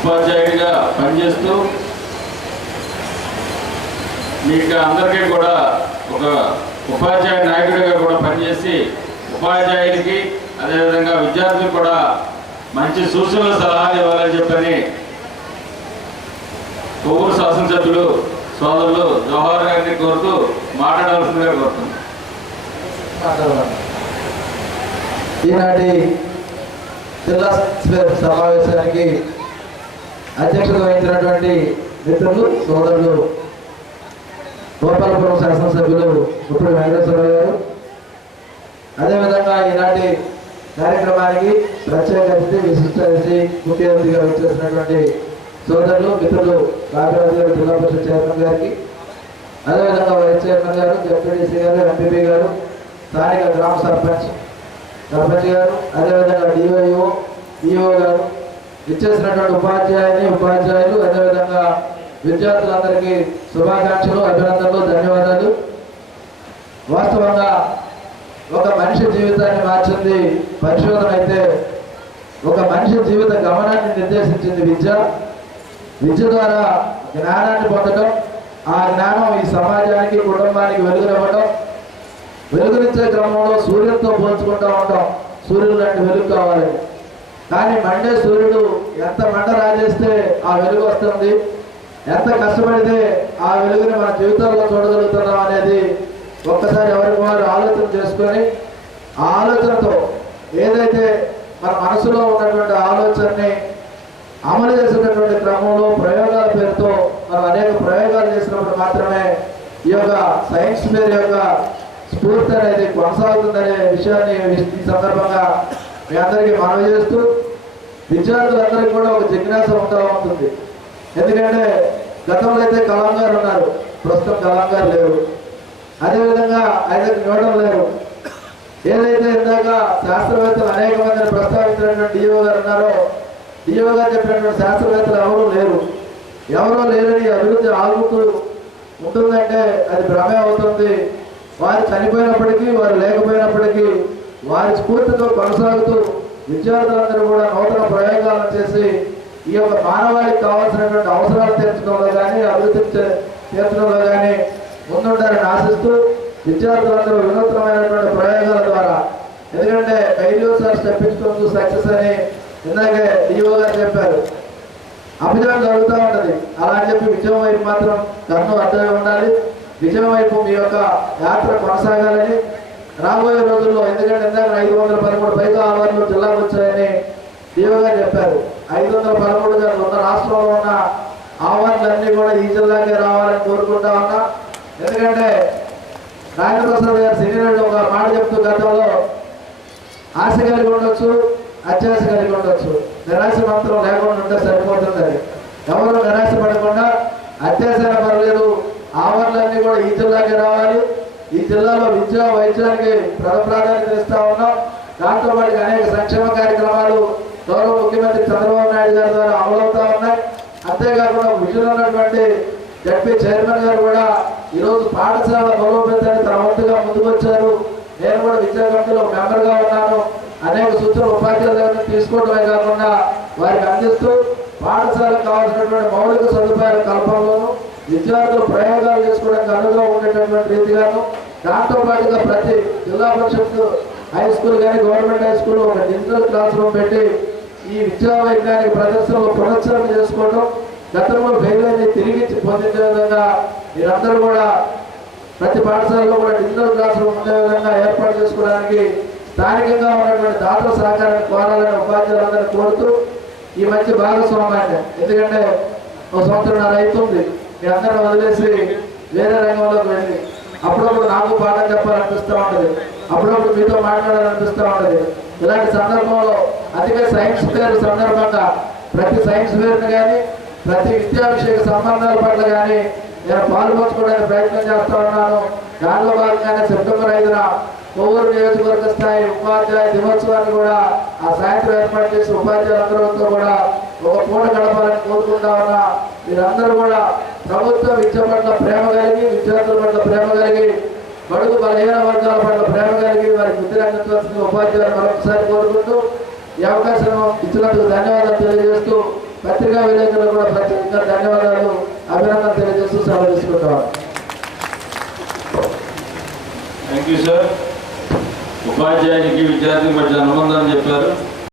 ఉపాధ్యాయుడిగా పనిచేస్తూ మీకు అందరికీ కూడా ఒక ఉపాధ్యాయ నాయకుడిగా కూడా పనిచేసి ఉపాధ్యాయుడికి అదేవిధంగా విద్యార్థులకు కూడా మంచి సూచనలు సలహాలు ఇవ్వాలని చెప్పని కొవ్వూరు శాసనసభ్యులు సోదరులు జవహర్ గారిని కోరుతూ మాట్లాడవలసిందిగా కోరుతుంది. ఈనాటి జిల్లా సమావేశానికి అధ్యక్షత వహించినటువంటి మిత్రులు సోదరులు గోపాలపురం శాసనసభ్యులు ముప్పటి వెంకటేశ్వరరావు గారు, అదేవిధంగా ఈనాటి కార్యక్రమానికి ప్రత్యేక అతిథి విశిష్ట అతిథి ముఖ్య అతిథిగా వచ్చేసినటువంటి సోదరులు మిత్రులు కాకినాడ జిల్లా పరిషత్ చైర్మన్ గారికి, అదేవిధంగా వైస్ చైర్మన్ గారు, జెడ్పీటీసీ గారు, ఎంపీపీ గారు, స్థానిక గ్రామ సర్పంచ్ గారు, అదేవిధంగా డిఓ ఈఓ గారు, ఇచ్చేసినటువంటి ఉపాధ్యాయులు, అదేవిధంగా విద్యార్థులందరికీ శుభాకాంక్షలు, అభినందనలు, ధన్యవాదాలు. వాస్తవంగా ఒక మనిషి జీవితాన్ని మార్చింది పరిశోధన అయితే, ఒక మనిషి జీవిత గమనాన్ని నిర్దేశించింది విద్య ద్వారా జ్ఞానాన్ని పొందడం, ఆ జ్ఞానం ఈ సమాజానికి కుటుంబానికి వెలుగునివ్వడం, వెలుగునిచ్చే క్రమంలో సూర్యుడితో పోల్చుకుంటూ ఉంటాం, సూర్యుడు లాంటి వెలుగు కావాలి. కానీ మండే సూర్యుడు ఎంత మంట రాజేస్తే ఆ వెలుగు వస్తుంది, ఎంత కష్టపడితే ఆ వెలుగుని మన జీవితాల్లో చూడగలుగుతున్నాం అనేది ఒక్కసారి ఎవరికి వారు ఆలోచన చేసుకొని, ఆ ఆలోచనతో ఏదైతే మన మనసులో ఉన్నటువంటి ఆలోచనని అమలు చేసేటటువంటి క్రమంలో ప్రయోగాల పేరుతో మనం అనేక ప్రయోగాలు చేసినప్పుడు మాత్రమే ఈ యొక్క సైన్స్ ఫేర్ యొక్క స్ఫూర్తి అనేది కొనసాగుతుందనే విషయాన్ని ఈ సందర్భంగా మీ అందరికీ మనవి చేస్తూ, విద్యార్థులందరికీ కూడా ఒక జిజ్ఞాస ఉంటుంది. ఎందుకంటే గతంలో అయితే కలాం గారు ఉన్నారు, ప్రస్తుతం కలాం గారు లేరు, అదేవిధంగా ఐజాక్ న్యూటన్ లేరు. ఏదైతే ఇందాక శాస్త్రవేత్తలు అనేక మందిని ప్రస్తావించినటువంటి డిఓ గారు ఉన్నారో, డిఓ గారు చెప్పినటువంటి శాస్త్రవేత్తలు ఎవరో లేరని అభివృద్ధి ఆగుతూ ఉంటుందంటే అది భ్రమే అవుతుంది. వారు చనిపోయినప్పటికీ, వారు లేకపోయినప్పటికీ వారి స్ఫూర్తితో కొనసాగుతూ విద్యార్థులందరూ కూడా నూతన ప్రయోగాలను చేసి ఈ యొక్క మానవాళికి కావాల్సినటువంటి అవసరాలు తీర్చడంలో కానీ, అభివృద్ధి తీర్చడంలో కానీ ముందుంటారని ఆశిస్తూ, విద్యార్థులందరూ వినూత్నమైనటువంటి ప్రయోగాల ద్వారా, ఎందుకంటే failures are stepping stones to success అని ఇందాకే డిఓ గారు చెప్పారు, అభిజయం జరుగుతూ ఉంటుంది. అలా అని చెప్పి విజయం వైపు మాత్రం కన్ను అర్థమై ఉండాలి. విజయం వైపు మీ యొక్క యాత్ర కొనసాగాలని రాబోయే రోజుల్లో, ఎందుకంటే ఇందాక 513 పైగా ఆవర్లు జిల్లాకు వచ్చాయని డిఓ గారు చెప్పారు. 513 గారు ఉన్న రాష్ట్రంలో ఉన్న ఆవర్లన్నీ కూడా ఈ జిల్లాకే రావాలని కోరుకుంటా ఉన్నా. ఎందుకంటే రాజప్రసాద్ గారు సీనియర్ ఒక మాట చెప్తూ, గతంలో ఆశ కలిగి ఉండొచ్చు, అత్యాశ కలిగి ఉండొచ్చు, నిరాశ మాత్రం లేకుండా ఉంటే సరిపోతుందని. ఎవరు నిరాశ పడకుండా అత్యాశ పర్లేదు, ఆవర్లన్నీ కూడా ఈ జిల్లాకి రావాలి. ఈ జిల్లాలో విద్యా వైద్యానికి ప్రాధాన్యత ఇస్తా ఉన్నాం. దాంతో పాటు అనేక సంక్షేమ కార్యక్రమాలు గౌరవ ముఖ్యమంత్రి చంద్రబాబు నాయుడు గారి ద్వారా అమలవుతా ఉన్నాయి. అంతేకాకుండా విజయం ఉన్నటువంటి జడ్పీ చైర్మన్ గారు కూడా ఈరోజు పాఠశాల బలోపేతాన్ని తన వంతుగా ముందుకొచ్చారు. నేను కూడా విద్యా కమిటీలో మెంబర్గా ఉన్నాను. అనేక సూచనలు ఉపాధ్యాయుల దగ్గర తీసుకోవడమే కాకుండా వారికి అందిస్తూ పాఠశాలకు కావాల్సినటువంటి మౌలిక సదుపాయాల కల్పనలోను, విద్యార్థులు ప్రయోగాలు చేసుకోవడానికి అనువుగా ఉండేటటువంటి రీతిగాను, దాంతో పాటుగా ప్రతి జిల్లా పరిషత్ హై స్కూల్ కానీ గవర్నమెంట్ హై స్కూల్ ఒక డిజిటల్ క్లాస్ రూమ్ పెట్టి ఈ విద్యా వైజ్ఞానిక ప్రదర్శనలు పునశ్చరణ చేసుకోవడం, గతంలో ఫెయిల్ని తిరిగి పొందించే విధంగా మీరందరూ కూడా ప్రతి పాఠశాలలో కూడా డిజిటల్ క్లాస్ రూమ్ ఉండే విధంగా ఏర్పాటు చేసుకోవడానికి స్థానికంగా ఉన్నటువంటి దాతల సహకారాన్ని కోరాలని ఉపాధ్యాయులందరినీ కోరుతూ, ఈ మంచి భాగస్వామ్యాన్ని, ఎందుకంటే ఒక సంవత్సరం అవుతుంది మీ అందరిని వదిలేసి వేరే రంగంలోకి వెళ్ళి, అప్పుడప్పుడు నాకు పాఠం చెప్పాలనిపిస్తూ ఉంటుంది, అప్పుడప్పుడు మీతో మాట్లాడాలనిపిస్తూ ఉంటుంది. ఇలాంటి సందర్భంలో అందుకే సైన్స్ ఫేర్ సందర్భంగా ప్రతి సైన్స్ ఫేర్ని కానీ, ప్రతి విద్యాభిషేక సంబంధాల పట్ల కానీ నేను పాల్పంచుకోవడానికి ప్రయత్నం చేస్తూ ఉన్నాను. దానిలో భాగంగానే సెప్టెంబర్ 5న కొవ్వూరు నియోజకవర్గ స్థాయి ఉపాధ్యాయ దినోత్సవాన్ని కూడా ఆ సాయంత్రం ఏర్పాటు చేసి ఉపాధ్యాయులందరితో కూడా ఒక పూట గడపాలని కోరుకుంటా ఉన్నా. మీరందరూ కూడా ప్రభుత్వ విద్య పట్ల ప్రేమ కలిగి, విద్యార్థుల పట్ల ప్రేమ కలిగి, బడుగు బలహీన వర్గాల పట్ల ప్రేమ కలిగి వారికి బుద్ధి అందించవలసిన ఉపాధ్యాయులు మరొకసారి కోరుకుంటూ ఈ అవకాశం ఇచ్చినందుకు ధన్యవాదాలు తెలియజేస్తూ పత్రికా విలేకరులు కూడా ప్రత్యేకంగా ధన్యవాదాలు, అభినందనలు తెలియజేస్తూ సెలవు తీసుకుంటాం. Thank you sir. ఉపాధ్యాయునికి విద్యార్థికి మధ్య అనుబంధం చెప్పారు.